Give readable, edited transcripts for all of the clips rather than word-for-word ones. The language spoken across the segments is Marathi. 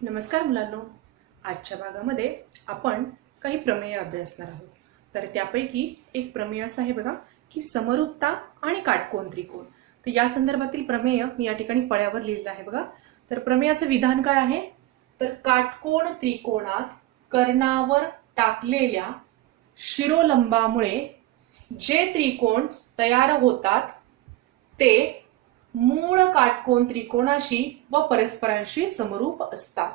नमस्कार मुलांनो. आजच्या भागामध्ये आपण काही प्रमेय अभ्यासणार आहोत. तर त्यापैकी एक प्रमेय असं आहे बघा की समरूपता आणि काटकोन त्रिकोण. तर या संदर्भातील प्रमेय मी या ठिकाणी फळ्यावर लिहिलेलं आहे बघा. तर प्रमेयाचं विधान काय आहे, तर काटकोन त्रिकोणात कर्णावर टाकलेल्या शिरोलंबामुळे जे त्रिकोण तयार होतात ते मूळ काटकोन त्रिकोणाशी व परस्परांशी समरूप असतात.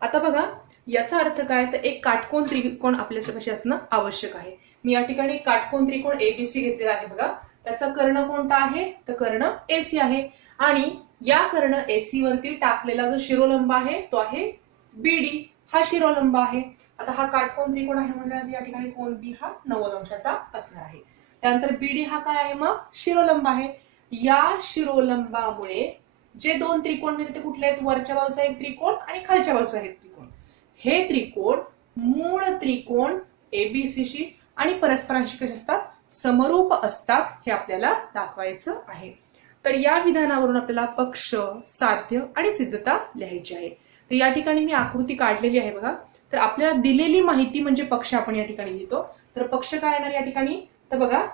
आता बघा याचा अर्थ काय, तर एक काटकोन त्रिकोण आपल्यापाशी असणं आवश्यक आहे. मी या ठिकाणी काटकोन त्रिकोण एबीसी घेतलेला आहे बघा. त्याचा कर्ण कोणता आहे, तर कर्ण एसी आहे. आणि या कर्ण एसी वरती टाकलेला जो शिरोलंब आहे तो आहे बीडी. हा शिरोलंब आहे. आता हा काटकोन त्रिकोण आहे म्हणजे या ठिकाणी कोन बी हा 90 अंशाचा असणार आहे. त्यानंतर बीडी हा काय आहे, मग शिरोलंब आहे. या शिरोलंबामुळे जे दोन त्रिकोण मिळते ते कुठले आहेत, वरच्या बाजूचा एक त्रिकोण आणि खालच्या बाजूचा एक त्रिकोण. हे त्रिकोण मूळ त्रिकोण एबीसीशी आणि परस्परांशी कसे असतात, समरूप असतात, हे आपल्याला दाखवायचं आहे. तर या विधानावरून आपल्याला पक्ष, साध्य आणि सिद्धता लिहायची आहे. तर या ठिकाणी मी आकृती काढलेली आहे बघा. तर आपल्याला दिलेली माहिती म्हणजे पक्ष आपण या ठिकाणी लिहितो. तर पक्ष काय येणार या ठिकाणी, तर बघा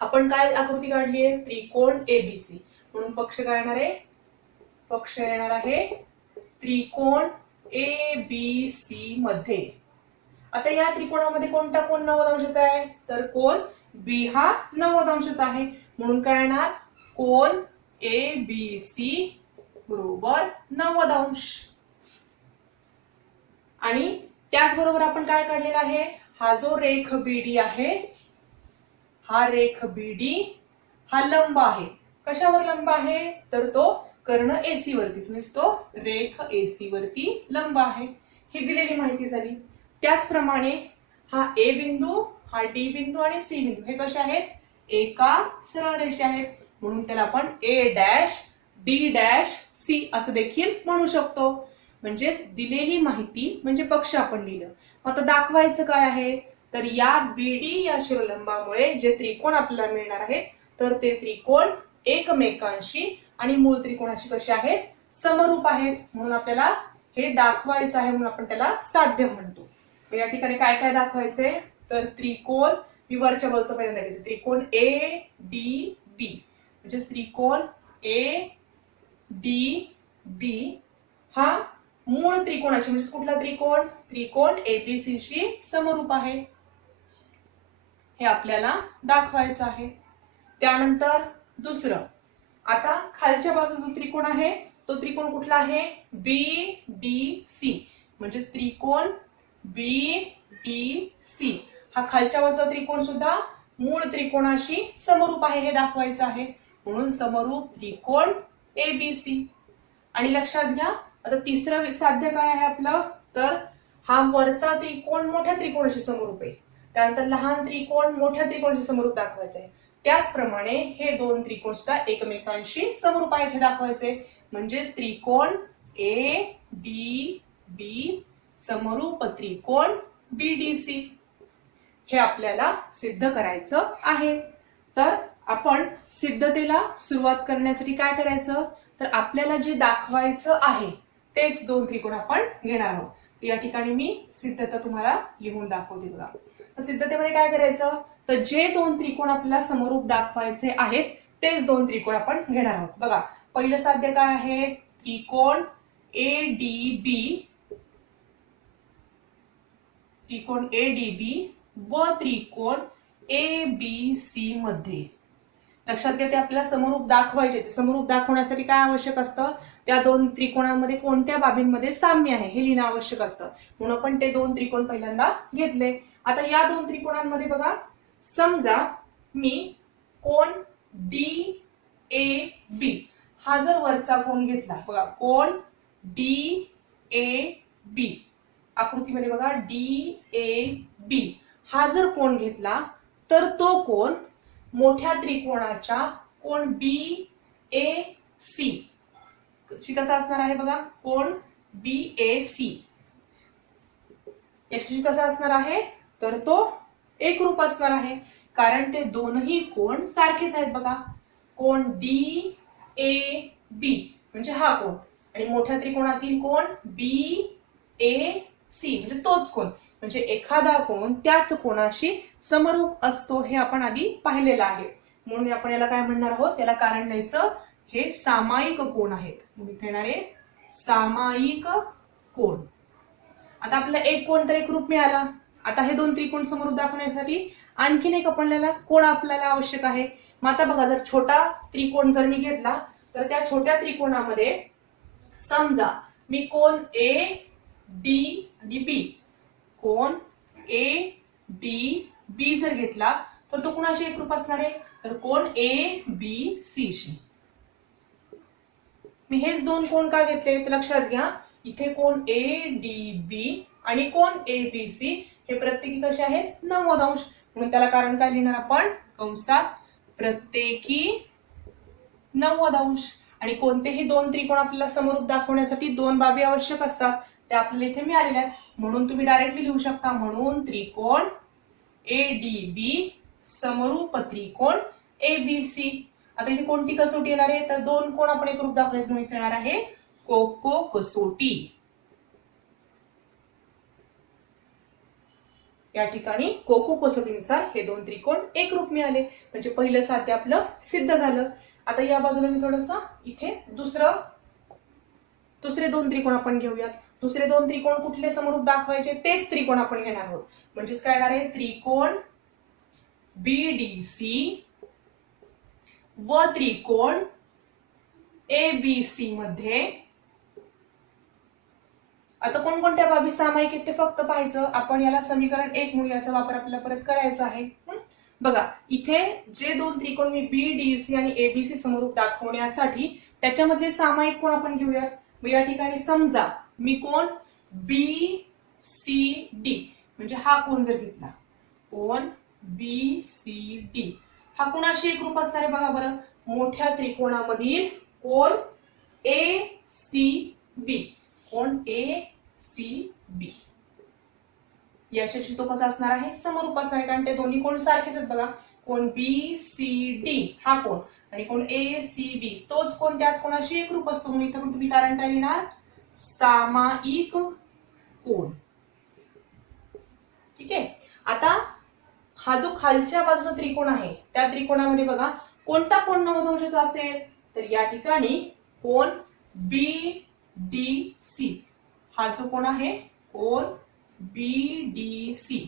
आपण काय आकृती काढली आहे, त्रिकोण एबीसी. म्हणून पक्ष काय येणार आहे, पक्ष येणार आहे त्रिकोण एबीसी मध्ये. आता या त्रिकोणामध्ये कोणता कोण 90 अंशाचा आहे, तर कोण बी हा 90 अंशाचा आहे. म्हणून काय येणार, कोण एबीसी बरोबर 90 अंश. आणि त्याचबरोबर आपण काय काढलेला आहे, हा जो रेख बीडी आहे, हा रेख बीडी हा लंब आहे. कशावर लंब आहे, तर तो कर्ण एसी वरतीच, म्हणजे तो रेख एसी वरती लंब आहे. ही दिलेली माहिती झाली. त्याचप्रमाणे हा ए बिंदू, हा डी बिंदू आणि सी बिंदू हे कसे आहेत, एका सरळ रेषा आहेत. म्हणून त्याला आपण A dash D dash C असं देखील म्हणू शकतो. म्हणजेच दिलेली माहिती म्हणजे पक्ष आपण लिहिलं. आता दाखवायचं काय आहे, तर या बीडी या शिरोलंबामुळे जे त्रिकोण आपल्याला मिळणार आहेत तर ते त्रिकोण एकमेकांशी आणि मूळ त्रिकोणाशी कसे आहेत, समरूप आहेत. म्हणून आपल्याला हे दाखवायचं आहे, म्हणून आपण त्याला साध्य म्हणतो. या ठिकाणी काय काय दाखवायचंय, तर त्रिकोण मी वरच्या बाजूचा पहिल्यांदा घेते, त्रिकोण ए डी बी म्हणजे त्रिकोण ए डी बी हा मूळ त्रिकोणाशी म्हणजे कुठला त्रिकोण, त्रिकोण एबीसी समरूप आहे, हे आपल्याला दाखवायचं आहे. त्यानंतर दुसरं, आता खालच्या बाजूचा जो त्रिकोण आहे तो त्रिकोण कुठला आहे, बी डी सी म्हणजे त्रिकोण बी डी सी हा खालच्या बाजूचा त्रिकोण सुद्धा मूळ त्रिकोणाशी समरूप आहे, हे दाखवायचं आहे. म्हणून समरूप त्रिकोण एबीसी. आणि लक्षात घ्या, आता तिसरं साध्य काय आहे आपलं, तर हा वरचा त्रिकोण मोठ्या त्रिकोणाशी समरूप आहे. त्यानंतर लहान त्रिकोण मोठ्या त्रिकोणाशी समरूप दाखवायचं आहे. त्याचप्रमाणे हे दोन त्रिकोण सुद्धा एकमेकांशी समरूप आहेत, हे दाखवायचे. म्हणजेच त्रिकोण ए डी बी समरूप त्रिकोण बीडीसी हे आपल्याला सिद्ध करायचं आहे. तर आपण सिद्धतेला सुरुवात करण्यासाठी काय करायचं, तर आपल्याला जे दाखवायचं आहे तेच दोन त्रिकोण आपण घेणार आहोत. या ठिकाणी मी सिद्धता तुम्हाला लिहून दाखवते बघा. तर सिद्धतेमध्ये काय करायचं, तर जे दोन त्रिकोण आपल्याला समरूप दाखवायचे आहेत तेच दोन त्रिकोण आपण घेणार आहोत. बघा पहिलं साध्य काय आहे, त्रिकोण ए डी बी, त्रिकोण ए डी बी व त्रिकोण ए बी सी मध्ये. लक्षात घ्या, ते आपल्याला समरूप दाखवायचे. समरूप दाखवण्यासाठी काय आवश्यक असतं, त्या दोन त्रिकोणांमध्ये कोणत्या बाबींमध्ये साम्य आहे हे लिहिणं आवश्यक असतं. म्हणून आपण ते दोन त्रिकोण पहिल्यांदा घेतले. आता या दोन त्रिकोणांमध्ये बघा, समजा मी कोण डी ए बी हा जर वरचा कोण घेतला, बघा कोण डी ए बी आकृतीमध्ये बघा डी ए बी हा जर कोण घेतला तर तो कोण मोठ्या त्रिकोणाच्या कोण बी ए सी कसा असणार आहे, बघा कोण बी ए सी याच्याशी कसा असणार आहे, तर तो एकरूप असणार आहे. कारण ते दोनही कोण सारखेच आहेत. बघा कोण डी ए बी म्हणजे हा कोण आणि मोठ्या त्रिकोणातील कोण बी ए सी म्हणजे तोच कोण, म्हणजे एखादा कोण त्याच कोणाशी समरूप असतो हे आपण आधी पाहिलेलं आहे. म्हणून आपण याला काय म्हणणार आहोत, त्याला कारण द्यायचं हे सामायिक कोण आहेत. म्हणून येणारे सामायिक कोण. आता आपल्याला एक कोण तर एक रूप मिळाला. आता हे दोन त्रिकोण समरूप दाखवण्यासाठी आणखीन एक आपल्याला कोण आपल्याला आवश्यक आहे. मग आता बघा, जर छोटा त्रिकोण जर मी घेतला तर त्या छोट्या त्रिकोणामध्ये समजा मी कोण ए डी आणि बी, कोण ए डी बी जर घेतला तर तो कुणाशी एकरूप असणार आहे, तर कोण ए बी सी शी. मी हेच दोन कोण का घेतले तर लक्षात घ्या, इथे कोण ए डी बी आणि कोण ए बी सी हे प्रत्येकी कसे आहेत 90 अंश. म्हणून त्याला कारण काय लिहिणार आपण, कंसात प्रत्येकी 90 अंश. आणि कोणतेही दोन त्रिकोण आपल्याला समरूप दाखवण्यासाठी दोन बाबी आवश्यक असतात, त्या आपल्याला इथे मिळालेल्या आहेत. म्हणून तुम्ही डायरेक्टली लिहू शकता, म्हणून त्रिकोण ए डी बी समरूप त्रिकोण ए बी सी. आता इथे कोणती कसोटी येणार आहे, तर दोन कोण आपण एकरूप दाखवण्यात येणार आहे कोको कसोटी. या ठिकाणी कोको कसोटीनुसार हे दोन त्रिकोण एकरूप मिळाले, म्हणजे पहिलं साध्य आपलं सिद्ध झालं. आता या बाजूला मी थोडस इथे दुसरे दोन त्रिकोण आपण घेऊयात. दुसरे दोन त्रिकोण कुठले समरूप दाखवायचे तेच त्रिकोण आपण घेणार आहोत. म्हणजेच काय येणार आहे, त्रिकोण बी डी सी व त्रिकोण ए बी सी मध्ये आता कोणकोणत्या बाबी सामायिक आहेत ते फक्त पाहायचं. आपण याला समीकरण 1 म्हणून याचा वापर आपल्याला परत करायचा आहे. बघा, इथे जे दोन त्रिकोण मी बी डी सी आणि एबीसी समरूप दाखवण्यासाठी त्याच्यामधले सामायिक कोण आपण घेऊयात. मग या ठिकाणी समजा मी कोण बी सी डी म्हणजे हा कोण जर घेतला, कोण बी सी डी हा कोणाशी एकरूप असणार आहे बघा बरं, मोठ्या त्रिकोणामधील कोण ए सी बी, कोण ए सी बी याच्याशी तो कसा असणार आहे, समरूप असणार आहे. कारण ते दोन्ही कोण सारखेच आहेत बघा. कोण बी सी डी हा कोण आणि कोण ए सी बी तोच कोण त्याच कोणाशी एकरूप असतो. म्हणून इथं पण तुम्ही कारण काय लिहिणार, सामायिक कोण. ठीक आहे. आता हा जो खालच्या बाजूचा त्रिकोण आहे त्या त्रिकोणामध्ये बघा कोणता कोण 90 अंशाचा असेल, तर या ठिकाणी कोण बी डी सी हा जो कोण आहे, कोण बी डी सी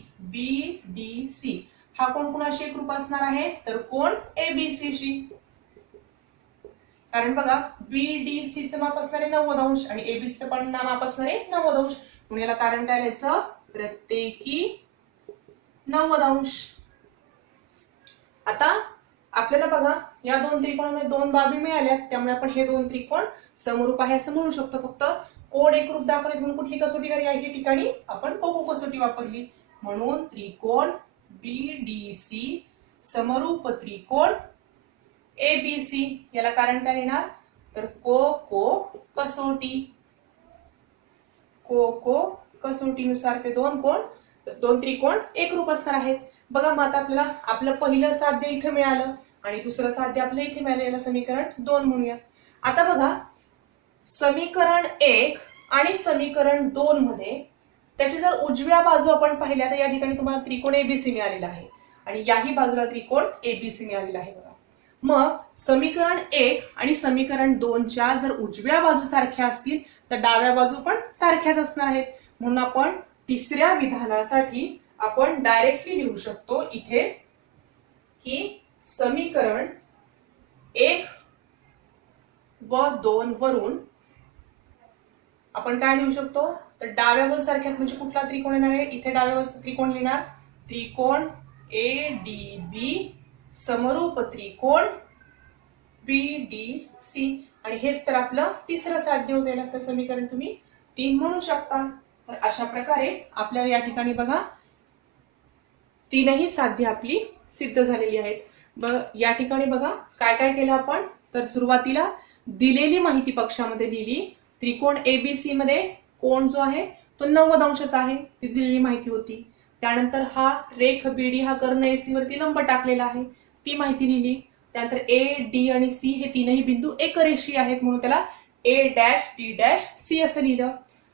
हा कोण कुणाशी एकरूप असणार आहे, तर कोण एबीसी शी. कारण बघा बी डी सी चं माप असणार आहे 90 अंश आणि एबीसी चं पण माप असणार आहे 90 अंश. म्हणून याला कारण काय लिहायचं, प्रत्येकी 90 अंश. आता आपल्याला बघा या दोन त्रिकोणामध्ये दोन बाबी मिळाल्या, त्यामुळे आपण हे दोन त्रिकोण समरूप आहे असं म्हणू शकतो. फक्त कोण एकरूप दाखवले म्हणून कुठली कसोटी करी, या ठिकाणी आपण कोको कसोटी वापरली. म्हणून त्रिकोण बी डी सी समरूप त्रिकोण एबीसी याला कारण काय येणार, तर कोको कसोटी. कोको कसोटीनुसार ते दोन त्रिकोण एकरूप असणार आहेत. बघा मग आता आपल्याला आपलं पहिलं साध्य इथे मिळालं आणि दुसरं साध्य आपलं इथे मिळालं, याला समीकरण 2 म्हणूया. आता बघा समीकरण 1 आणि समीकरण 2 मध्ये त्याची जर उजव्या बाजू आपण पाहिल्या तर या ठिकाणी तुम्हाला त्रिकोण एबीसी मिळालेला आहे आणि याही बाजूला त्रिकोण एबीसी मिळालेला आहे बघा. मग समीकरण 1 आणि समीकरण 2 च्या जर उजव्या बाजू सारख्या असतील तर डाव्या बाजू पण सारख्याच असणार आहेत. म्हणून आपण तिसऱ्या विधानासाठी आपण डायरेक्टली लिहू शकतो इथे की समीकरण 1 व 2 वरून आपण काय लिहू शकतो, तर डाव्या बाजू सारख्यात म्हणजे कुठला त्रिकोण येणार आहे, इथे डाव्या बाजूचा त्रिकोण लिहिणार, त्रिकोण ए डी बी समरूप त्रिकोण बी डी सी. आणि हेच तर आपलं तिसरं साध्य होतं, याला तर समीकरण तुम्ही 3 म्हणू शकता. तर अशा प्रकारे आपल्याला या ठिकाणी बघा तीनही साध्य आपली सिद्ध झालेली आहेत. या ठिकाणी बघा काय काय केलं आपण, तर सुरुवातीला दिलेली माहिती पक्षामध्ये लिहिली. त्रिकोण एबीसी मध्ये कोण जो आहे तो 90 अंशाचा आहे, ती दिलेली माहिती होती. त्यानंतर हा रेख बीडी हा कर्ण एसी वरती लंब टाकलेला आहे, ती माहिती लिहिली. त्यानंतर ए डी आणि सी हे तीनही बिंदू एकरेषीय आहेत म्हणून त्याला A dash D dash C असं लिहिलं.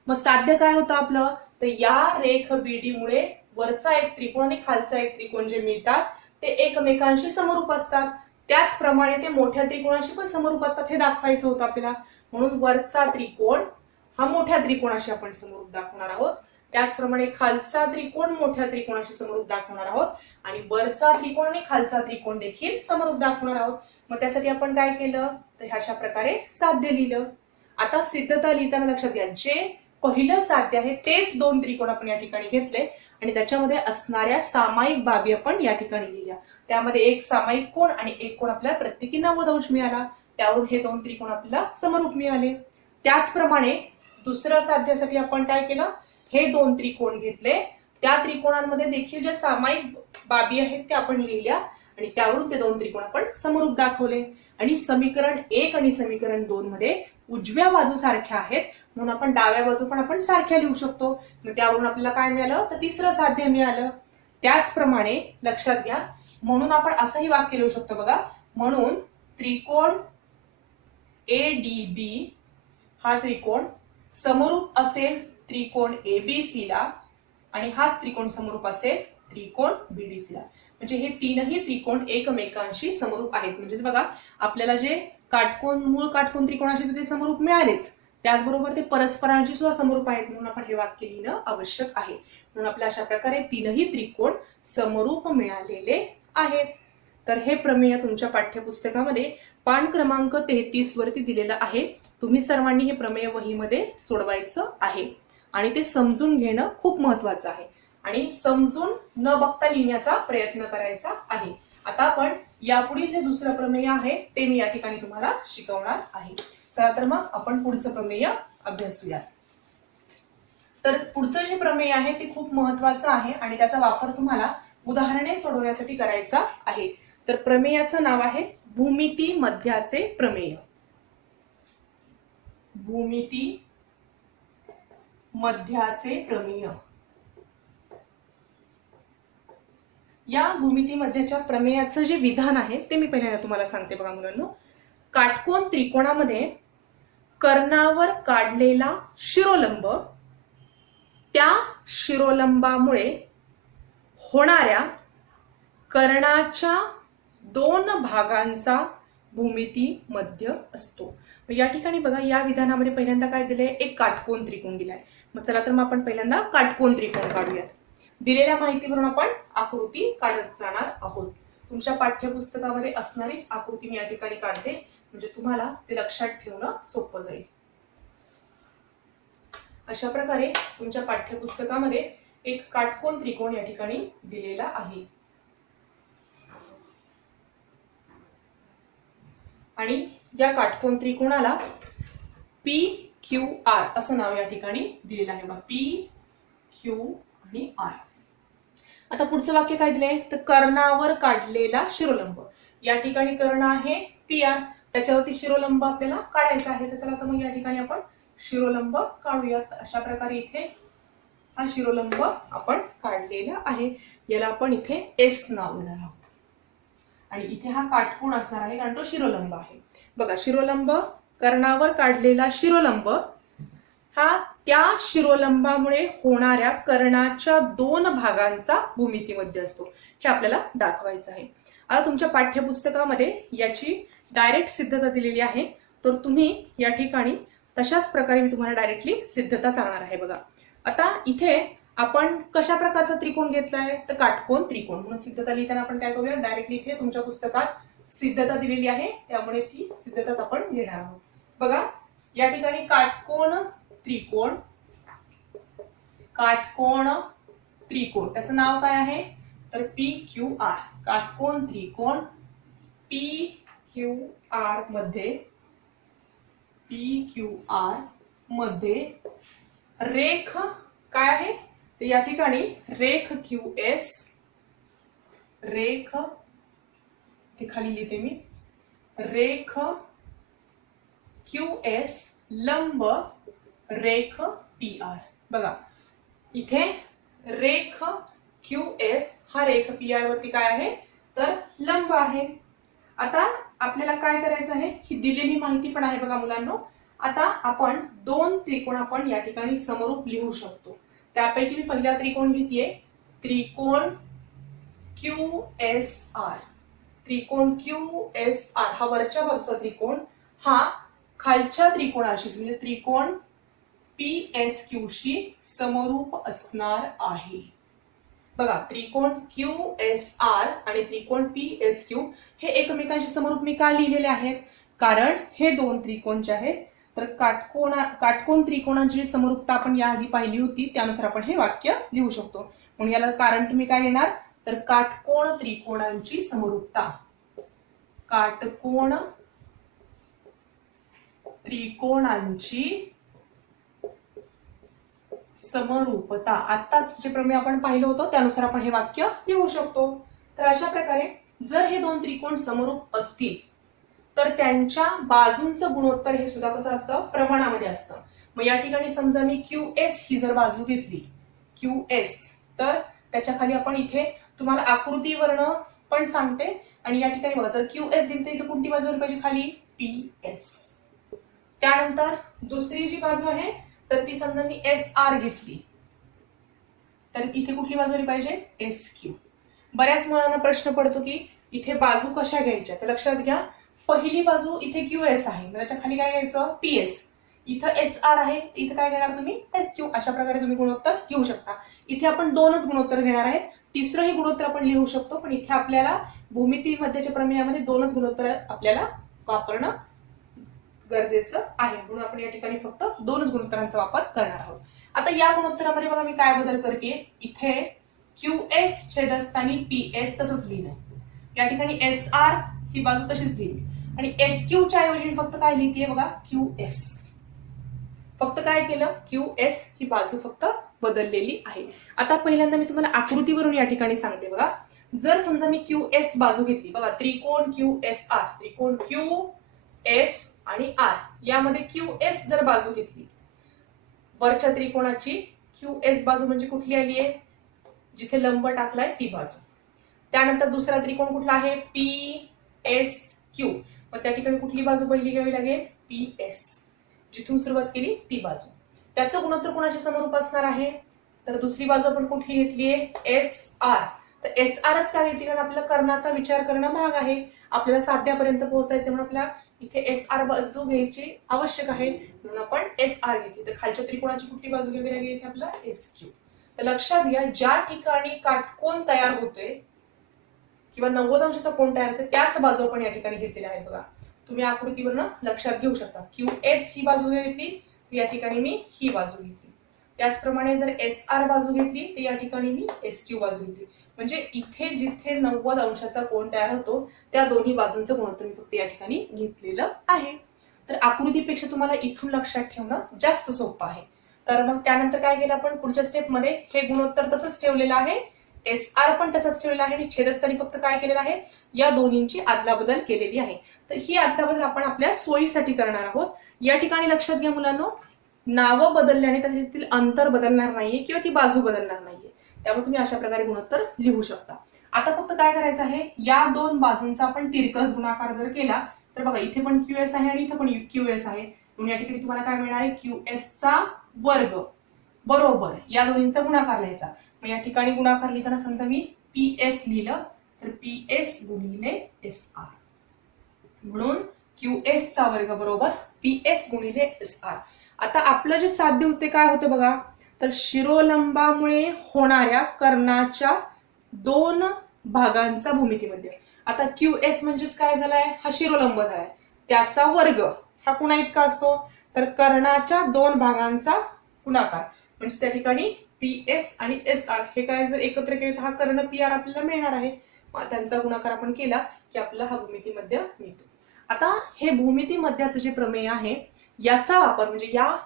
मग साध्य काय होतं आपलं, तर या रेख बीडी मुळे वरचा एक त्रिकोण आणि खालचा एक त्रिकोण जे मिळतात ते एकमेकांशी समरूप असतात. त्याचप्रमाणे ते मोठ्या त्रिकोणाशी पण समरूप असतात हे दाखवायचं होतं आपल्याला. म्हणून वरचा त्रिकोण हा मोठ्या त्रिकोणाशी आपण समरूप दाखवणार आहोत. त्याचप्रमाणे खालचा त्रिकोण मोठ्या त्रिकोणाशी समरूप दाखवणार आहोत आणि वरचा त्रिकोण आणि खालचा त्रिकोण देखील समरूप दाखवणार आहोत. मग त्यासाठी आपण काय केलं, तर अशा प्रकारे साध्य लिहिलं. आता सिद्धता लिहिताना लक्षात घ्या, जे पहिलं साध्य आहे तेच दोन त्रिकोण आपण या ठिकाणी घेतले आणि त्याच्यामध्ये असणाऱ्या सामायिक बाबी आपण या ठिकाणी लिहिल्या. त्यामध्ये एक सामायिक कोण आणि एक कोण आपल्याला प्रत्येकी 90 अंश मिळाला. त्यावरून हे दोन त्रिकोण आपल्याला समरूप मिळाले. त्याचप्रमाणे दुसरं साध्यासाठी आपण काय केलं, हे दोन त्रिकोण घेतले, त्या त्रिकोणांमध्ये देखील ज्या सामायिक बाबी आहेत त्या आपण लिहिल्या आणि त्यावरून ते दोन त्रिकोण आपण समरूप दाखवले. आणि समीकरण 1 आणि समीकरण 2 मध्ये उजव्या बाजू सारख्या आहेत म्हणून आपण डाव्या बाजू पण आपण सारख्या लिहू शकतो. मग त्यावरून आपल्याला काय मिळालं, तर तिसरं साध्य मिळालं. त्याचप्रमाणे लक्षात घ्या, म्हणून आपण असंही वाक्य लिहू शकतो बघा, म्हणून त्रिकोण ADB हा त्रिकोण समरूप असेल त्रिकोण ABC ला आणि हाच त्रिकोण समरूप असेल त्रिकोण BDC ला. म्हणजे हे तीनही त्रिकोण एकमेकांशी समरूप आहेत. म्हणजेच बघा, आपल्याला जे काटकोन मूळ काटकोन त्रिकोणाशी ते समरूप मिळालेच, त्याचबरोबर ते परस्परांशी सुद्धा समरूप आहेत. म्हणून आपण हे वाक्य लिहिणं आवश्यक आहे. म्हणून आपल्या अशा प्रकारे तीनही त्रिकोण समरूप मिळालेले आहेत. तर हे प्रमेय तुमच्या पाठ्यपुस्तकामध्ये पान क्रमांक 33 वरती दिलेलं आहे. तुम्ही सर्वांनी हे प्रमेय वहीमध्ये सोडवायचं आहे आणि ते समजून घेणं खूप महत्वाचं आहे आणि समजून न बघता लिहिण्याचा प्रयत्न करायचा आहे. आता आपण यापुढील जे दुसरं प्रमेय आहे ते मी या ठिकाणी तुम्हाला शिकवणार आहे. चला तर मग आपण पुढचं प्रमेय अभ्यासूया. तर पुढचं जे प्रमेय आहे ते खूप महत्वाचं आहे आणि त्याचा वापर तुम्हाला उदाहरणे सोडवण्यासाठी करायचा आहे. तर प्रमेयाचं नाव आहे भूमिती मध्याचे प्रमेय. भूमिती मध्याचे प्रमेय. या भूमिती मध्याच्या प्रमेयाचं जे विधान आहे ते मी पहिल्यांदा तुम्हाला सांगते बघा मुलांनो. काटकोन त्रिकोणामध्ये कर्णावर काढलेला शिरोलंब त्या शिरोलंबामुळे होणाऱ्या कर्णाच्या दोन भागांचा भूमिती मध्य असतो. या ठिकाणी बघा, या विधानामध्ये पहिल्यांदा काय दिलंय, एक काटकोन त्रिकोण दिलाय. मग चला तर मग आपण पहिल्यांदा काटकोन त्रिकोण काढूयात. दिलेल्या माहितीवरून आपण आकृती काढत जाणार आहोत. तुमच्या पाठ्यपुस्तकामध्ये असणारीच आकृती मी या ठिकाणी काढते म्हणजे तुम्हाला ते लक्षात ठेवणं सोपं जाईल. अशा प्रकारे तुमच्या पाठ्यपुस्तकामध्ये एक काटकोन त्रिकोण या ठिकाणी दिलेला आहे आणि या काटकोन त्रिकोणाला PQR असं नाव या ठिकाणी दिलेलं आहे. बघा, PQ आणि R. आता पुढचं वाक्य काय दिलंय, तर कर्णावर काढलेला शिरोलंब. या ठिकाणी कर्ण आहे PR, त्याच्यावरती शिरोलंब आपल्याला काढायचा आहे. तर चला तर मग या ठिकाणी आपण शिरोलंब काढूयात. अशा प्रकारे इथे हा शिरोलंब आपण काढलेला आहे. याला आपण इथे S नाव देणार आहोत आणि इथे हा काटकोन असणार आहे कारण तो शिरोलंब आहे. बघा, शिरोलंब, कर्णावर काढलेला शिरोलंब हा त्या शिरोलंबामुळे होणाऱ्या कर्णाच्या दोन भागांचा भूमितीमध्ये असतो. हे आपल्याला दाखवायचं आहे. आता तुमच्या पाठ्यपुस्तकामध्ये याची डायरेक्ट सिद्धता दिलेली आहे. तर तुम्ही या ठिकाणी तशाच प्रकारे मी तुम्हाला डायरेक्टली सिद्धता सांगणार आहे. बघा, आता इथे आपण कशा प्रकारचा त्रिकोण घेतलाय, तर काटकोन त्रिकोण. म्हणून सिद्धता लिहिताना आपण काय करूया, डायरेक्टली इथे तुमच्या पुस्तकात सिद्धता दिलेली आहे त्यामुळे ती सिद्धताच आपण घेणार आहोत. बघा, या ठिकाणी काटकोन त्रिकोण, काटकोन त्रिकोण त्याचं नाव काय आहे, तर PQR. काटकोन त्रिकोण PQR मध्ये रेख काय आहे, तर या ठिकाणी रेख QS, रेख ते खाली लिहिते मी, रेख QS लंब रेख PR. बघा, इथे रेख QS हा रेख PR वरती काय आहे, तर लंब आहे. आता आपल्याला काय करायचं आहे, ही दिलेली माहिती पण आहे बघा मुलांनो. आता आपण दोन त्रिकोण आपण या ठिकाणी समरूप लिहू शकतो. त्यापैकी मी पहिला त्रिकोण घेतेय, त्रिकोण QSR. त्रिकोण QSR हा वरच्या बाजूचा त्रिकोण हा खालच्या त्रिकोणाशी म्हणजे त्रिकोण PSQ शी समरूप असणार आहे. बघा, त्रिकोण QSR आणि त्रिकोण PSQ हे एकमेकांशी समरूप मी का लिहिलेले आहेत? कारण हे दोन त्रिकोण जे आहेत तर काटकोन त्रिकोणांची समरूपता आपण याआधी पाहिली होती, त्यानुसार आपण हे वाक्य लिहू शकतो. म्हणून याला कारण तुम्ही काय घेणार तर काटकोन त्रिकोणांची समरूपता. काटकोन त्रिकोणांची समरूपता. आताच जे प्रमेय आपण पाहिलं होतं त्यानुसार आपण हे वाक्य लिहू शकतो. तर अशा प्रकारे जर हे दोन त्रिकोण समरूप असतील तर त्यांच्या बाजूंचं गुणोत्तर हे सुद्धा कसं असतं? प्रमाणामध्ये असतं. मग या ठिकाणी समजा मी QS ही जर बाजू घेतली, QS, तर त्याच्या खाली आपण इथे तुम्हाला आकृतीवर्ण पण सांगते आणि या ठिकाणी बघा, जर QS घेतली तर कोणती बाजू पाहिजे खाली? PS. त्यानंतर दुसरी जी बाजू आहे तर ती समजा मी SR घेतली तर इथे कुठली बाजू पाहिजे? SQ. बऱ्याच मुलांना प्रश्न पडतो की इथे बाजू कशा घ्यायच्या, तर लक्षात घ्या, पहिली बाजू इथे QS आहे, त्याच्या खाली काय घ्यायचं? PS. इथं SR आहे, इथे काय घेणार तुम्ही? SQ. अशा प्रकारे तुम्ही गुणोत्तर घेऊ शकता. इथे आपण दोनच गुणोत्तर घेणार आहेत, तिसरंही गुणोत्तर आपण लिहू शकतो, पण इथे आपल्याला भूमिती मध्यच्या प्रमेयामध्ये दोनच गुणोत्तर आपल्याला वापरणं गरजेचं आहे. म्हणून आपण या ठिकाणी फक्त दोनच गुणोत्तरांचा वापर करणार आहोत. आता या गुणोत्तरामध्ये बघा मी काय बदल करते, इथे QS छेदस्थानी PS तसंच लिहिलंय, या ठिकाणी SR ही बाजू तशीच लिहिली आणि SQ च्या ऐवजी फक्त काय लिहितेय बघा, QS. फक्त काय केलं? QS ही बाजू फक्त बदललेली आहे. आता पहिल्यांदा मी तुम्हाला आकृतीवरून या ठिकाणी सांगते बघा. जर समजा मी QS बाजू घेतली, बघा त्रिकोण QSR, त्रिकोण QS आणि R यामध्ये QS जर बाजू घेतली, वरच्या त्रिकोणाची QS बाजू म्हणजे कुठली आली आहे? जिथे लंब टाकलाय ती बाजू. त्यानंतर दुसरा त्रिकोण कुठला आहे? PSQ. मग त्या ठिकाणी कुठली बाजू पहिली घ्यावी लागेल? PS. जिथून सुरुवात केली ती बाजू. त्याचं गुणोत्तर कोणाशी समरूप असणार आहे? तर दुसरी बाजू आपण कुठली घेतलीये? SR. तर SRच का घेतली? कारण आपल्याला कर्णाचा विचार करणं भाग आहे, आपल्याला साध्यापर्यंत पोहोचायचं, म्हणून आपल्याला इथे SR बाजू घ्यायची आवश्यक आहे, म्हणून आपण SR घेतली. तर खालच्या त्रिकोणाची कुठली बाजू घ्यावी लागेल? इथे आपला SQ. तर लक्षात घ्या, ज्या ठिकाणी काटकोन तयार होतोय किंवा 90 अंशाचा कोन तयार होतोय त्याच बाजू आपण या ठिकाणी घेतलेल्या आहेत. बघा, तुम्ही आकृतीवरून लक्षात घेऊ शकता. QS ही बाजू घेतली, या ठिकाणी मी ही बाजू घेतली. त्याचप्रमाणे जर SR बाजू घेतली तर या ठिकाणी मी SQ बाजू घेतली. म्हणजे इथे जिथे 90 अंशाचा कोन तयार होतो त्या दोन्ही बाजूंचं गुणोत्तर मी फक्त या ठिकाणी घेतलेलं आहे. तर आकृतीपेक्षा तुम्हाला इथून लक्षात ठेवणं जास्त सोपं आहे. तर मग त्यानंतर काय केलं आपण पुढच्या स्टेप मध्ये? हे गुणोत्तर तसंच ठेवलेलं आहे, SR पण तसंच ठेवलेलं आहे आणि छेदस्थानी फक्त काय केलेलं आहे? या दोन्हींची अदलाबदल केलेली आहे. तर ही अदलाबदल आपण आपल्या सोयीसाठी करणार आहोत. या ठिकाणी लक्षात घ्या मुलांनो, नावं बदलल्याने त्याच्यातील अंतर बदलणार नाहीये किंवा ती बाजू बदलणार नाहीये, त्यामुळे तुम्ही अशा प्रकारे गुणोत्तर लिहू शकता. आता फक्त काय करायचं आहे, या दोन बाजूंचा आपण तिरकस गुणाकार जर केला तर बघा इथे पण QS आहे आणि इथे पण QS आहे, म्हणून या ठिकाणी तुम्हाला काय मिळणार आहे? QS चा वर्ग बरोबर या दोन्हींचा गुणाकार लिहायचा. मग या ठिकाणी गुणाकार लिहिताना समजा मी PS लिहिलं तर PS गुणिले SR, म्हणून QS चा वर्ग बरोबर PS गुणिले SR. आता आपलं जे साध्य होते काय होते बघा, तर शिरोलंबामुळे होणाऱ्या कर्णाच्या दोन भागांचा भूमितीमध्ये. आता QS म्हणजेच काय झालाय? हा शिरोलंब झालाय, त्याचा वर्ग हा कुणा इतका असतो? तर कर्णाच्या दोन भागांचा गुणाकार. म्हणजे त्या ठिकाणी PS आणि SR हे काय जर एकत्र केले तर हा कर्ण PR आपल्याला मिळणार आहे. त्यांचा गुणाकार आपण केला की आपल्याला हा भूमिती मध्य मिळतो. आता हे भूमिती मध्याचं जे प्रमेय आहे याचा वापर म्हणजे या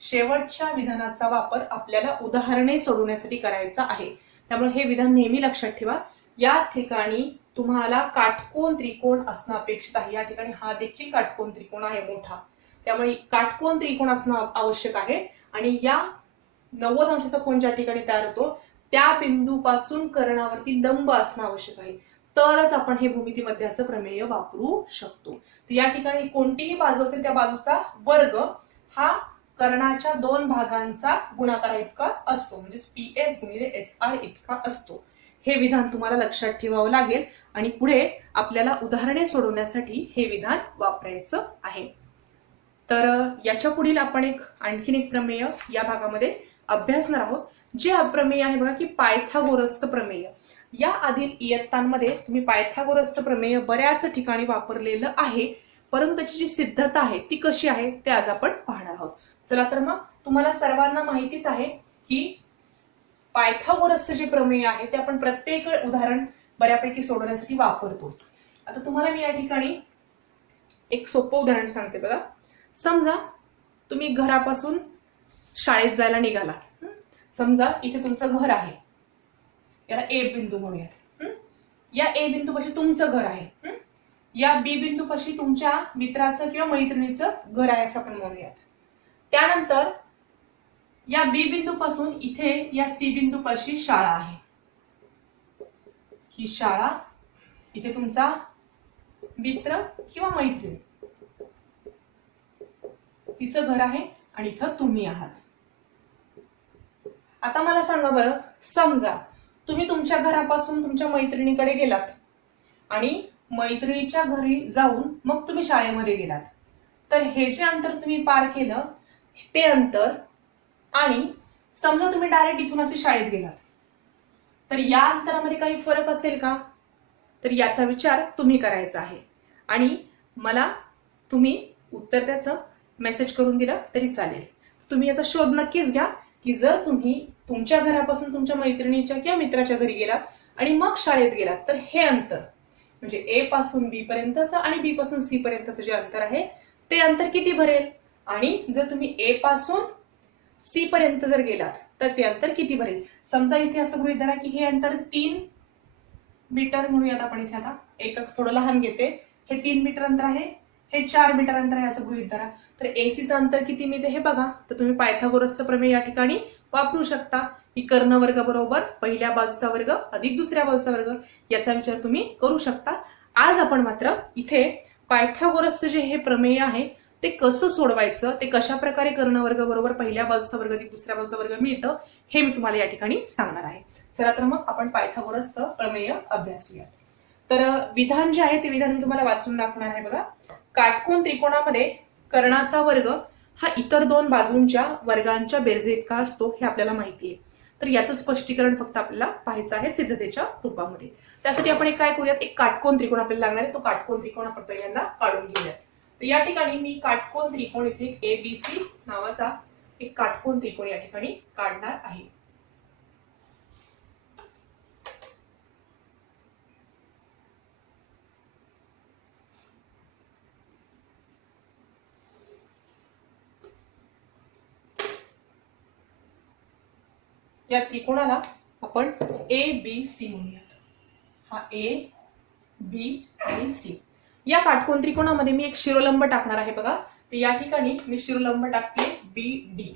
शेवटच्या विधानाचा वापर आपल्याला उदाहरणे सोडवण्यासाठी करायचा आहे. त्यामुळे हे विधान नेहमी लक्षात ठेवा. या ठिकाणी तुम्हाला काटकोन त्रिकोण असणं अपेक्षित आहे. या ठिकाणी हा देखील काटकोन त्रिकोण आहे मोठा, त्यामुळे काटकोन त्रिकोण असणं आवश्यक आहे आणि या 90 अंशाचा कोन ज्या ठिकाणी तयार होतो त्या बिंदूपासून कर्णावरती लंब असणं आवश्यक आहे. तरच आपण हे भूमिती मध्याचं प्रमेय वापरू शकतो. तर या ठिकाणी कोणतीही बाजू असेल त्या बाजूचा वर्ग हा कर्णाच्या दोन भागांचा गुणाकार इतका असतो, म्हणजे PS गुणिले SR इतका असतो. हे विधान तुम्हाला लक्षात ठेवावं लागेल आणि पुढे आपल्याला उदाहरणे सोडवण्यासाठी हे विधान वापरायचं आहे. तर याच्या पुढील आपण आणखीन एक प्रमेय या भागामध्ये अभ्यासणार आहोत, जे प्रमेय आहे बघा की पायथागोरसचं प्रमेय. या आधील इयत्तांमध्ये तुम्ही पायथागोरसचं प्रमेय बऱ्याच ठिकाणी वापरलेलं आहे, परंतु त्याची जी सिद्धता आहे ती कशी आहे ते आज आपण पाहणार आहोत. चला तर मग तुम्हाला सर्वांना माहितीच आहे की पायथागोरसचे जे प्रमेय आहे ते आपण प्रत्येक उदाहरण बऱ्यापैकी सोडवण्यासाठी वापरतो. आता तुम्हाला मी या ठिकाणी एक सोपं उदाहरण सांगते बघा. समजा तुम्ही घरापासून शाळेत जायला निघाला. समजा इथे तुमचं घर आहे, याला ए बिंदू म्हणूयात. या ए बिंदूपाशी तुमचं घर आहे, या बी बिंदूपाशी तुमच्या मित्राचं किंवा मैत्रिणीचं घर आहे असं आपण म्हणूयात. त्यानंतर या बी बिंदूपासून इथे या सी बिंदूपाशी शाळा आहे. ही शाळा, इथे तुमचा मित्र किंवा मैत्रीण, तिचं घर आहे आणि इथं तुम्ही आहात. आता मला सांगा बरं, समजा तुम्ही तुमच्या घरापासून तुमच्या मैत्रिणीकडे गेलात आणि मैत्रिणीच्या घरी जाऊन मग तुम्ही शाळेमध्ये गेलात. तर हे जे अंतर तुम्ही पार केलं ते अंतर, आणि समजा तुम्ही डायरेक्ट इथून असे शाळेत गेलात, तर या अंतरामध्ये काही फरक असेल का? तर याचा विचार तुम्ही करायचा आहे आणि मला तुम्ही उत्तर त्याचं मेसेज करून दिला तरी चालेल. तुम्ही याचा शोध नक्कीच घ्या की जर तुम्ही तुमच्या घरापासून तुमच्या मैत्रिणीच्या किंवा मित्राच्या घरी गेलात आणि मग शाळेत गेलात तर हे अंतर म्हणजे ए पासून बी पर्यंतचं आणि बी पासून सी पर्यंतचं जे अंतर आहे ते अंतर किती भरेल, आणि जर तुम्ही ए पासून सी पर्यंत जर गेलात तर ते अंतर किती भरेल. समजा इथे असं गृहीत धरा की हे अंतर 3 मीटर म्हणूयात आपण. इथे आता एकक थोडं लहान घेते. हे 3 मीटर अंतर आहे, हे 4 मीटर अंतर आहे असं गृहीत धरा. तर एसीचं अंतर किती मिळते हे बघा. तर तुम्ही पायथागोरसचं प्रमेय या ठिकाणी वापरू शकता की कर्ण वर्ग बरोबर पहिल्या बाजूचा वर्ग अधिक दुसऱ्या बाजूचा वर्ग, याचा विचार तुम्ही करू शकता. आज आपण मात्र इथे पायथागोरसचं जे हे प्रमेय आहे ते कसं सोडवायचं, ते कशा प्रकारे कर्ण वर्ग बरोबर पहिल्या बाजूचा वर्ग अधिक दुसऱ्या बाजूचा वर्ग मिळतं हे मी तुम्हाला या ठिकाणी सांगणार आहे. चला तर मग आपण पायथागोरसचं प्रमेय अभ्यासूया. तर विधान जे आहे ते विधान मी तुम्हाला वाचून दाखवणार आहे बघा. काटकोन त्रिकोणामध्ये कर्णाचा वर्ग हा इतर दोन बाजूंच्या वर्गांच्या बेरजे इतका असतो हे आपल्याला माहिती आहे. तर याचं स्पष्टीकरण फक्त आपल्याला पाहायचं आहे सिद्धतेच्या रूपामध्ये. त्यासाठी आपण काय करूयात, एक काटकोन त्रिकोण आपल्याला लागणार आहे. तो काटकोन त्रिकोण आपण पहिल्यांदा काढून घेऊयात. तर या ठिकाणी मी काटकोन त्रिकोण इथे ABC नावाचा एक काटकोन त्रिकोण या ठिकाणी काढणार आहे. या त्रिकोणाला आपण ABC म्हणूयात. हा A, B आणि C. या काटकोन त्रिकोणामध्ये मी एक शिरोलंब टाकणार आहे बघा. तर या ठिकाणी मी शिरोलंब टाकते BD.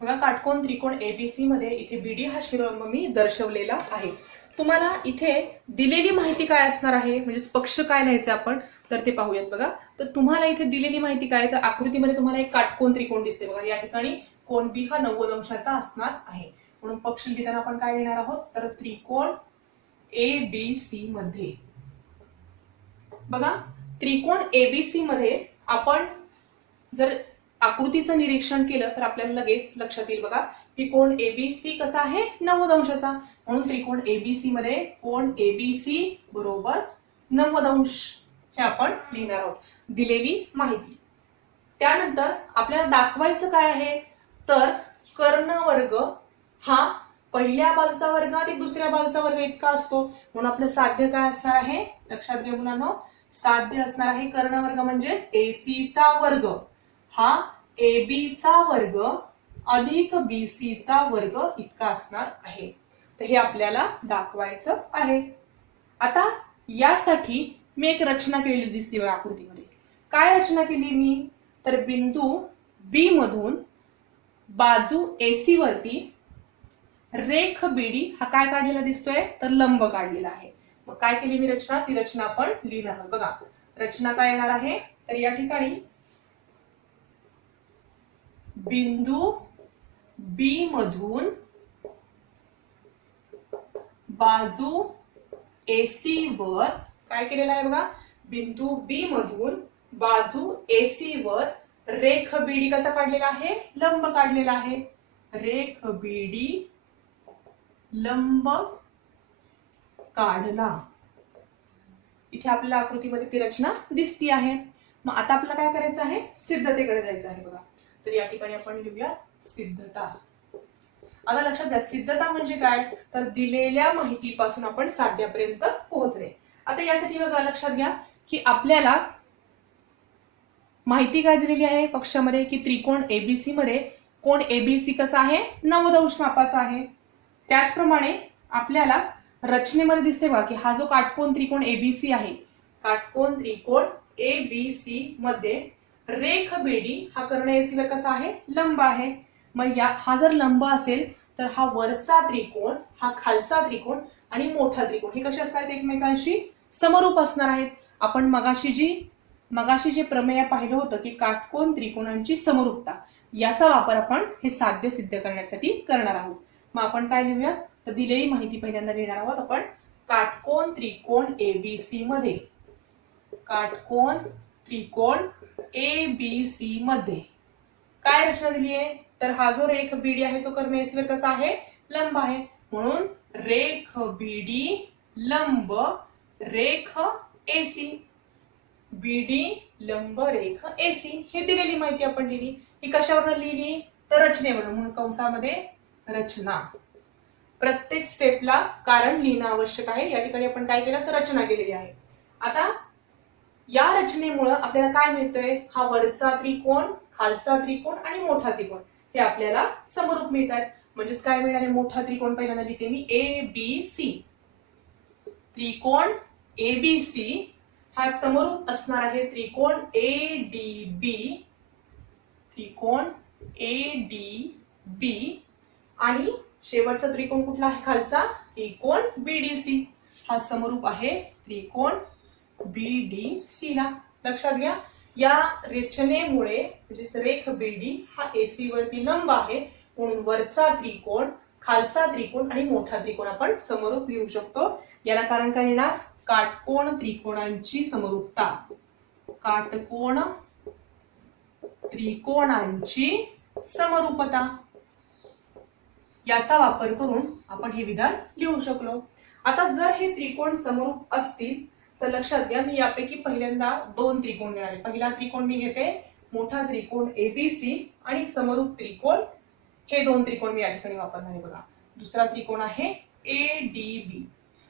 बघा काटकोन त्रिकोण ABC मध्ये इथे BD हा शिरोलंब मी दर्शवलेला आहे. तुम्हाला इथे दिलेली माहिती काय असणार आहे, म्हणजे पक्ष काय लिहायचे आपण तर ते पाहूयात बघा. तर तुम्हाला इथे दिलेली माहिती काय, तर आकृतीमध्ये तुम्हाला एक काटकोन त्रिकोण दिसते बघा. या ठिकाणी कोन B हा 90 अंशाचा असणार आहे, म्हणून पक्ष लिहिताना आपण काय लिहिणार आहोत तर त्रिकोण ABC मध्ये. बघा त्रिकोण ABC मध्ये आपण जर आकृतीचं निरीक्षण केलं तर आपल्याला लगेच लक्षात येईल बघा की कोन ABC कसा आहे 90 अंशाचा, म्हणून त्रिकोण ABC मध्ये कोन ABC बरोबर 90 अंश हे आपण लिहिणार आहोत दिलेली माहिती. त्यानंतर आपल्याला दाखवायचं काय आहे तर कर्ण वर्ग हा पहिल्या बाजूचा वर्ग अधिक दुसऱ्या बाजूचा वर्ग इतका असतो, म्हणून आपलं साध्य काय असणार आहे लक्षात घ्या मुलांनो. साध्य असणार आहे कर्ण वर्ग म्हणजेच AC चा वर्ग हा AB चा वर्ग अधिक BC चा वर्ग इतका असणार आहे. तर हे आपल्याला दाखवायचं आहे. आता यासाठी मी एक रचना केलेली दिसते बघा आकृतीमध्ये. काय रचना केली मी, तर बिंदू बी मधून बाजू AC वरती रेख बीडी हा काय काढलेला दिसतोय, तर लंब काढलेला आहे. मग काय केली मी रचना, ती रचना आपण लिहिणार आहोत. बघा रचना काय येणार आहे, तर या ठिकाणी बिंदू बी मधून बाजू AC वर काय केलेलं आहे बघा, बिंदू बी मधून बाजू AC वर रेख बीडी कसा काढलेला आहे, लंब काढलेला आहे. रेख बीडी लंब काढला. इथे आपल्याला आकृतीमध्ये ती रचना दिसती आहे. मग आता आपल्याला काय करायचं आहे, सिद्धतेकडे जायचं आहे बघा. तर या ठिकाणी आपण लिहूया सिद्धता. आता लक्षात घ्या सिद्धता म्हणजे काय, तर दिलेल्या माहितीपासून आपण साध्यापर्यंत पोहोचणे. आता यासाठी बघा लक्षात घ्या की आपल्याला माहिती काय दिलेली आहे कक्षामध्ये, की त्रिकोण ABC मध्ये कोण ABC कसा आहे, 90 अंश मापाचा आहे. त्याचप्रमाणे आपल्याला रचनेमध्ये दिसते बघा की हा जो काटकोन त्रिकोण ABC आहे, काटकोन त्रिकोण ABC मध्ये रेख बीडी हा कर्ण AC वर कसा आहे, लंब आहे. मग हा जर लंब असेल तर हा वरचा त्रिकोण, हा खालचा त्रिकोण आणि मोठा त्रिकोण हे कसे असतात, एकमेकांशी समरूप असणार आहेत. आपण मगाशी जे प्रमेय पाहिलं होतं की काटकोन त्रिकोणांची समरूपता, याचा वापर आपण हे साध्य सिद्ध करण्यासाठी करणार आहोत. मग आपण काय लिहूया, तर दिलेली माहिती पहिल्यांदा लिहिणार आहोत आपण. काटकोन त्रिकोण ABC मध्ये, काटकोन त्रिकोण ABC मध्ये काय रचना दिली आहे, तर हा जो रेख बीडी आहे तो कर्ण AC वर कसा आहे, लंब आहे. म्हणून रेख बीडी लंब रेख AC, बीडी लंब रेख AC हे दिलेली माहिती आपण लिहिली. ही कशावर लिहिली, तर रचनेवरून. म्हणून कंसामध्ये रचना. प्रत्येक स्टेपला कारण लिहिणं आवश्यक आहे. या ठिकाणी आपण काय केलं, तर रचना केलेली आहे. आता या रचनेमुळे आपल्याला काय मिळतंय, हा वरचा त्रिकोण, खालचा त्रिकोण आणि मोठा त्रिकोण हे आपल्याला समरूप मिळतात. म्हणजेच काय मिळणार आहे, मोठा त्रिकोण पहिल्यांदा लिहिते मी ABC. त्रिकोण ABC हा समरूप असणार आहे त्रिकोण ADB, त्रिकोण ADB आणि शेवटचा त्रिकोण कुठला आहे, खालचा त्रिकोण BDC हा समरूप आहे त्रिकोण BDC ला. लक्षात घ्या या रचनेमुळे म्हणजे रेख BD हा AC वरती लंब आहे, म्हणून वरचा त्रिकोण, खालचा त्रिकोण आणि मोठा त्रिकोण आपण समरूप लिहू शकतो. याला कारण काय येणार, काटकोन त्रिकोणांची समरूपता. काटकोन त्रिकोणांची समरूपता याचा वापर करून आपण हे विधान लिहू शकलो. आता जर हे त्रिकोण समरूप असतील तर लक्षात घ्या मी यापैकी पहिल्यांदा 2 त्रिकोण घेणार आहे. पहिला त्रिकोण मी घेते मोठा त्रिकोण ABC आणि समरूप त्रिकोण हे 2 त्रिकोण मी या ठिकाणी वापरणार आहे बघा. दुसरा त्रिकोण आहे ADB.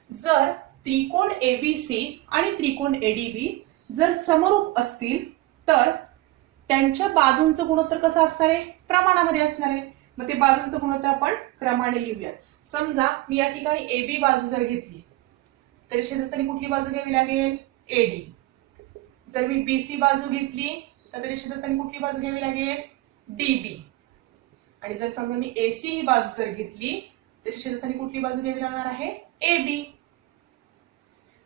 जर त्रिकोण ABC आणि त्रिकोण ADB जर समरूप असतील तर त्यांच्या बाजूंचं गुणोत्तर कसं असणार आहे, प्रमाणामध्ये असणार आहे. मग ते बाजूंचं गुणोत्तर आपण क्रमाने लिहूयात. समजा मी या ठिकाणी AB बाजू जर घेतली तर छेदस्थानी कुठली बाजू घ्यावी लागेल, AD. जर मी BC बाजू घेतली तर छेदस्थानी कुठली बाजू घ्यावी लागेल, DB. आणि जर समजा मी AC ही बाजू जर घेतली तर छेदस्थानी कुठली बाजू घ्यावी लागणार आहे, AB.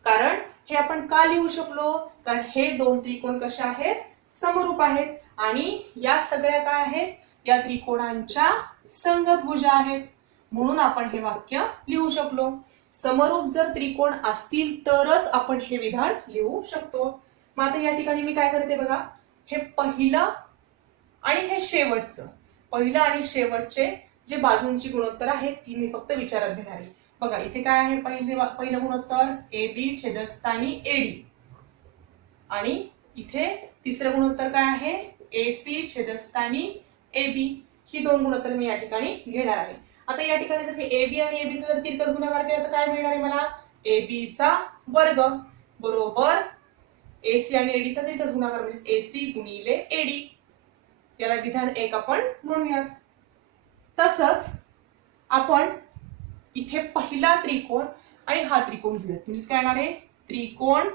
कारण हे आपण का लिहू शकलो, कारण हे 2 त्रिकोण कसे आहेत, समरूप आहेत आणि या सगळ्या काय आहेत, या त्रिकोणांच्या संगतभुजा आहेत. म्हणून आपण हे वाक्य लिहू शकलो. समरूप जर त्रिकोण असतील तरच आपण हे विधान लिहू शकतो. मग आता या ठिकाणी मी काय करते बघा, हे पहिलं आणि हे शेवटचं, पहिलं आणि शेवटचे जे बाजूंची गुणोत्तर आहेत ती मी फक्त विचारात घेणार आहे. बघा इथे काय आहे, पहिलं गुणोत्तर AB छेदस्थानी AD आणि इथे तिसरं गुणोत्तर काय आहे, AC छेदस्थानी AB. ही 2 गुणोत्तर मी या ठिकाणी घेणार आहे. आता या ठिकाणी जर मी AB आणि AB चा जर तिरकस गुणाकार केला तर काय मिळणार आहे मला, AB चा वर्ग बरोबर AC आणि AD चा तिरकस गुणाकार म्हणजे AC गुणिले AD. याला विधान 1 आपण म्हणूयात. तसंच आपण इथे पहिला त्रिकोण आणि हा त्रिकोण घेऊयात. म्हणजे काय येणार आहे, त्रिकोण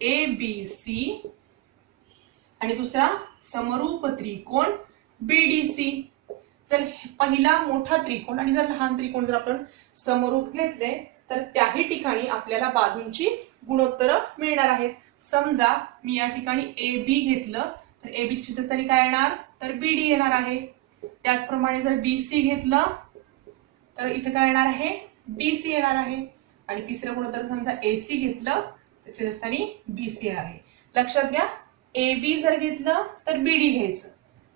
ABC आणि दुसरा समरूप त्रिकोण BDC. जर पहिला मोठा त्रिकोण आणि जर लहान त्रिकोण जर आपण समरूप घेतले तर त्याही ठिकाणी आपल्याला बाजूंची गुणोत्तर मिळणार आहेत. समजा मी या ठिकाणी AB घेतलं तर AB ची छेदस्थानी काय येणार तर BD येणार आहे. त्याचप्रमाणे जर BC घेतलं तर इथे काय येणार आहे DC येणार आहे. आणि तिसरं गुणोत्तर समजा AC घेतलं तर छेदस्थानी BC येणार आहे. लक्षात घ्या, AB जर घेतलं तर BD घ्यायचं,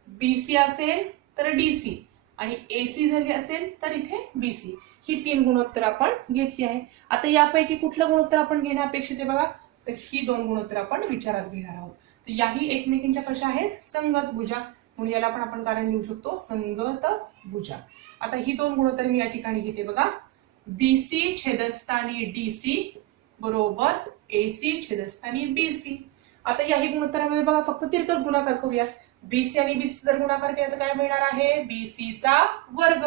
BC असेल तर DC आणि AC जर असेल तर इथे BC. ही 3 गुणोत्तर आपण घेतली आहे. आता यापैकी कुठलं गुणोत्तर आपण घेणं अपेक्षित आहे बघा, तर ही 2 गुणोत्तर आपण विचारात घेणार आहोत. तर याही एकमेकींच्या कशा आहेत संगत भुजा, म्हणून याला पण आपण कारण लिहू शकतो संगत भुजा. आता ही 2 गुणोत्तर मी या ठिकाणी घेते बघा, BC छेदस्थानी DC बरोबर AC छेदस्थानी BC. आता याही गुणोत्तरामध्ये बघा फक्त तिरकस गुणाकार करूयात. BC आणि BC जर गुणाकार केला तर काय मिळणार आहे BC चा वर्ग.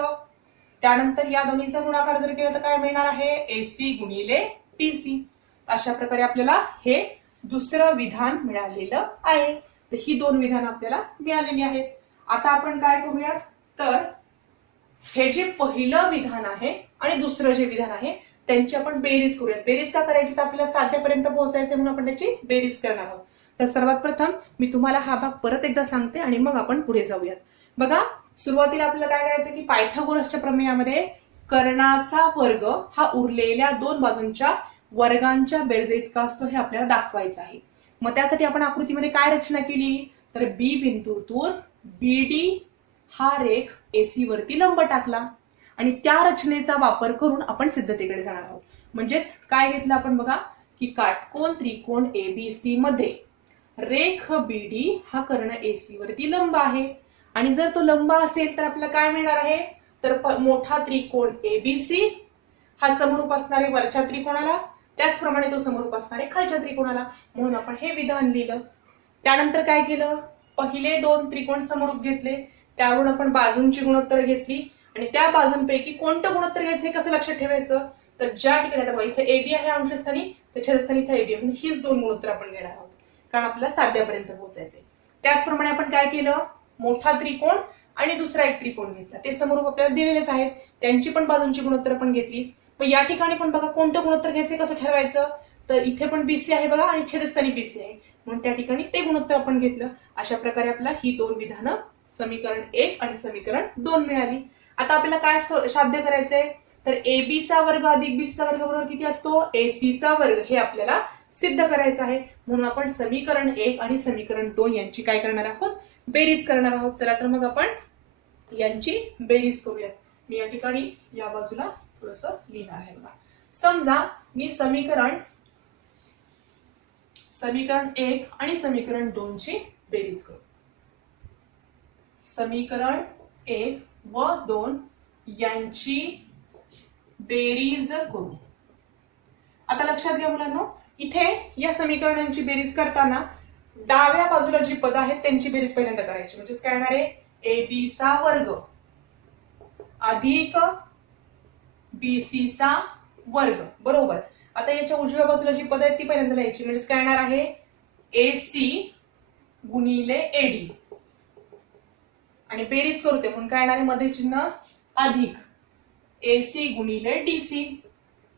त्यानंतर या दोन्हीचा गुणाकार जर केला तर काय मिळणार आहे AC गुणिले DC. अशा प्रकारे आपल्याला हे दुसरं विधान मिळालेलं आहे. तर ही 2 विधान आपल्याला मिळालेली आहेत. आता आपण काय करूयात तर हे जे पहिलं विधान आहे आणि दुसरं जे विधान आहे त्यांची आपण बेरीज करूयात. बेरीज का करायची तर आपल्याला साध्यापर्यंत पोहोचायचे म्हणून आपण त्याची बेरीज करणार आहोत. तर सर्वात प्रथम मी तुम्हाला हा भाग परत एकदा सांगते आणि मग आपण पुढे जाऊयात. बघा, सुरुवातीला आपल्याला काय करायचं की पायथागोरसच्या प्रमेयामध्ये कर्णाचा वर्ग हा उरलेल्या 2 बाजूंच्या वर्गांच्या बेरजे इतका असतो हे आपल्याला दाखवायचं आहे. मग त्यासाठी आपण आकृतीमध्ये काय रचना केली तर B बिंदूतून BD हा रेख AC वरती लंब टाकला आणि त्या रचनेचा वापर करून आपण सिद्धतेकडे जाणार आहोत. म्हणजेच काय घेतलं आपण बघा की काटकोन त्रिकोण ABC मध्ये रेख BD हा कर्ण AC वरती लंब आहे आणि जर तो लंब असेल तर आपल्याला काय मिळणार आहे तर मोठा त्रिकोण ABC हा समरूप असणारे वरच्या त्रिकोणाला, त्याचप्रमाणे तो समरूप असणारे खालच्या त्रिकोणाला, म्हणून आपण हे विधान लिहिलं. त्यानंतर काय केलं, पहिले 2 त्रिकोण समरूप घेतले, त्यावरून आपण बाजूंची गुणोत्तर घेतली आणि त्या बाजूंपैकी कोणतं गुणोत्तर घ्यायचं हे कसं लक्षात ठेवायचं तर ज्या ठिकाणी आता इथे AB आहे अंशस्थानी तर छेदस्थानी इथे AB आहे, हीच 2 गुणोत्तर आपण घेणार आहोत कारण आपल्याला साध्यापर्यंत पोहोचायचे. त्याचप्रमाणे आपण काय केलं, मोठा त्रिकोण आणि दुसरा एक त्रिकोण घेतला, ते समरूप आपल्याला दिलेलेच आहेत, त्यांची पण बाजूंची गुणोत्तर आपण घेतली. मग या ठिकाणी पण बघा कोणतं गुणोत्तर घ्यायचे कसं ठरवायचं तर इथे पण BC आहे बघा आणि छेदस्थानी BC आहे, म्हणून त्या ठिकाणी ते गुणोत्तर आपण घेतलं. अशा प्रकारे आपल्याला ही 2 विधानं समीकरण 1 आणि समीकरण 2 मिळाली. आता आपल्याला काय साध्य करायचंय तर AB चा वर्ग अधिक BC चा वर्ग बरोबर किती असतो AC चा वर्ग, हे आपल्याला सिद्ध करायचं आहे. म्हणून आपण समीकरण 1 आणि समीकरण 2 यांची काय करणार आहोत बेरीज करणार आहोत. चला तर मग आपण यांची बेरीज करूयात. मी या ठिकाणी या बाजूला थोडस लिहिणार आहे बघा. समजा मी समीकरण 1 आणि समीकरण 2 ची बेरीज करू. समीकरण 1 व 2 यांची बेरीज करू. आता लक्षात घ्या मुलांनो, इथे या समीकरणांची बेरीज करताना डाव्या बाजूला जी पद आहेत त्यांची बेरीज पहिल्यांदा करायची. म्हणजेच काय येणार आहे AB चा वर्ग अधिक BC चा वर्ग बरोबर. आता याच्या उजव्या बाजूला जी पद आहेत ती पहिल्यांदा लिहायची. म्हणजेच काय येणार आहे AC गुणिले AD आणि बेरीज करते म्हणून काय येणार आहे मध्ये चिन्ह अधिक AC गुणिले DC,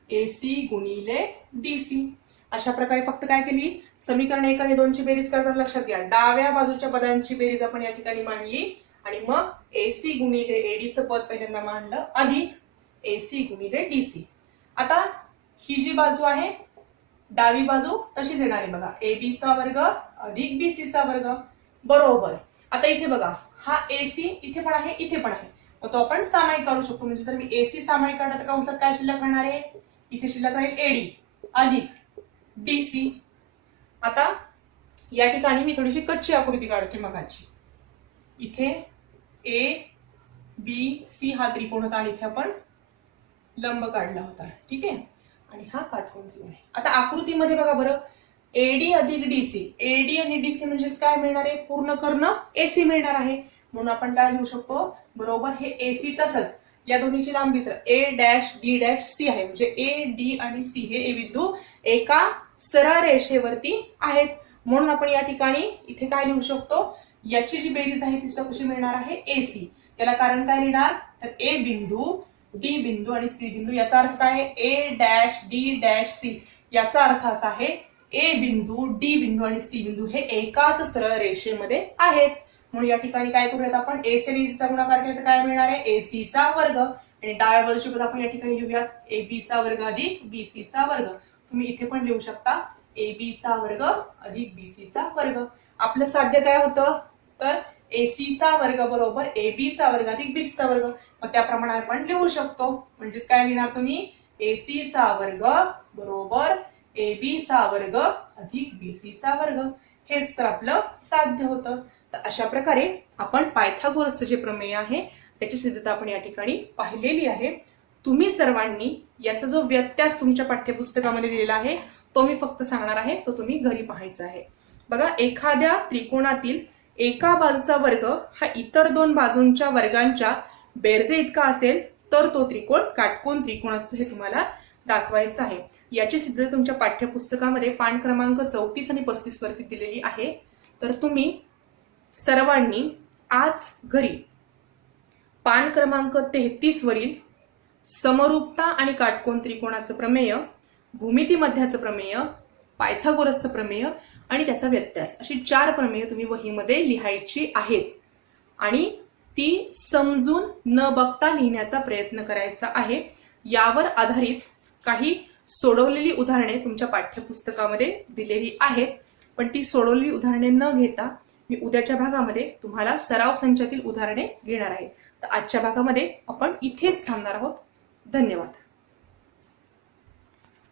AC गुणिले DC. अशा प्रकारे फक्त काय केली समीकरण 1 आणि 2 ची बेरीज करताना लक्षात घ्या डाव्या बाजूच्या पदांची बेरीज आपण या ठिकाणी मांडली आणि मग AC गुणिले AD चं पद पहिल्यांदा मांडलं अधिक AC गुणिले DC. आता ही जी बाजू आहे डावी बाजू तशीच येणार आहे बघा AB चा वर्ग अधिक BC चा वर्ग बरोबर. आता इथे बघा हा AC इथे पण आहे इथे पण आहे, मग तो आपण सामायिक काढू शकतो. म्हणजे जर मी AC सामायिक काढला तर कंसात काय शिल्लक राहणार आहे इथे शिल्लक राहील AD अधिक DC. आता या ठिकाणी मी थोडीशी कच्ची आकृती काढते मगाची. इथे ABC हा त्रिकोण होता आणि इथे आपण लंब काढला होता, ठीक आहे, आणि हा काटकोन त्रिकोण आहे. आता आकृतीमध्ये बघा बरं AD अधिक DC, AD आणि DC म्हणजेच काय मिळणार आहे पूर्ण कर्ण AC मिळणार आहे. म्हणून आपण काय लिहू शकतो बरोबर हे AC तसंच या दोन्हीची लांबी A dash D dash C आहे. म्हणजे A D आणि C हे बिंदू एका सरळ रेषेवरती आहेत. म्हणून आपण या ठिकाणी इथे काय लिहू शकतो, याची जी बेरीज आहे ती सुद्धा कशी मिळणार आहे, AC. याला कारण काय लिहिणार, तर A बिंदू, D बिंदू आणि C बिंदू. याचा अर्थ काय आहे, A dash D dash C. याचा अर्थ असा आहे A बिंदू, D बिंदू आणि C बिंदू हे एकाच सरळ रेषेमध्ये आहेत. म्हणून या ठिकाणी काय करूयात आपण, AC आणि AC चा गुणाकार केला तर काय मिळणार आहे, AC चा वर्ग. आणि डाव्या बाजूची पद आपण या ठिकाणी लिहूयात AB चा वर्ग अधिक BC चा वर्ग. तुम्ही इथे पण लिहू शकता AB चा वर्ग अधिक BC चा वर्ग. आपलं साध्य काय होतं, तर AC चा वर्ग बरोबर AB चा वर्ग अधिक BC चा वर्ग. मग त्याप्रमाणे आपण लिहू शकतो. म्हणजेच काय लिहिणार तुम्ही, AC चा वर्ग बरोबर AB चा वर्ग अधिक BC चा वर्ग. हेच तर आपलं साध्य होतं. तर अशा प्रकारे आपण पायथागोरसचं जे प्रमेय आहे त्याची सिद्धता आपण या ठिकाणी पाहिलेली आहे. तुम्ही सर्वांनी याचा जो व्यत्यास तुमच्या पाठ्यपुस्तकामध्ये दिलेला आहे तो मी फक्त सांगणार आहे, तो तुम्ही घरी पाहायचा आहे. बघा, एखाद्या त्रिकोणातील एका बाजूचा वर्ग हा इतर दोन बाजूंच्या वर्गांच्या बेरजे इतका असेल तर तो त्रिकोण काटकोन त्रिकोण असतो, हे तुम्हाला दाखवायचं आहे. याची सिद्धता तुमच्या पाठ्यपुस्तकामध्ये पान क्रमांक 34 आणि 35 वरती दिलेली आहे. तर तुम्ही सर्वांनी आज घरी पान क्रमांक 33 वरील समरूपता आणि काटकोन त्रिकोणाचं प्रमेय, भूमिती मध्याचं प्रमेय, पायथागोरसचं प्रमेय आणि त्याचा व्यत्यास अशी 4 प्रमेय तुम्ही वहीमध्ये लिहायची आहेत. आणि ती समजून न बघता लिहिण्याचा प्रयत्न करायचा आहे. यावर आधारित काही सोडवलेली उदाहरणे तुमच्या पाठ्यपुस्तकामध्ये दिलेली आहेत. पण ती सोडवलेली उदाहरणे न घेता मी उद्याच्या भागामध्ये तुम्हाला सराव संचातील उदाहरणे घेणार आहे. तर आजच्या भागामध्ये आपण इथेच थांबणार आहोत. धन्यवाद.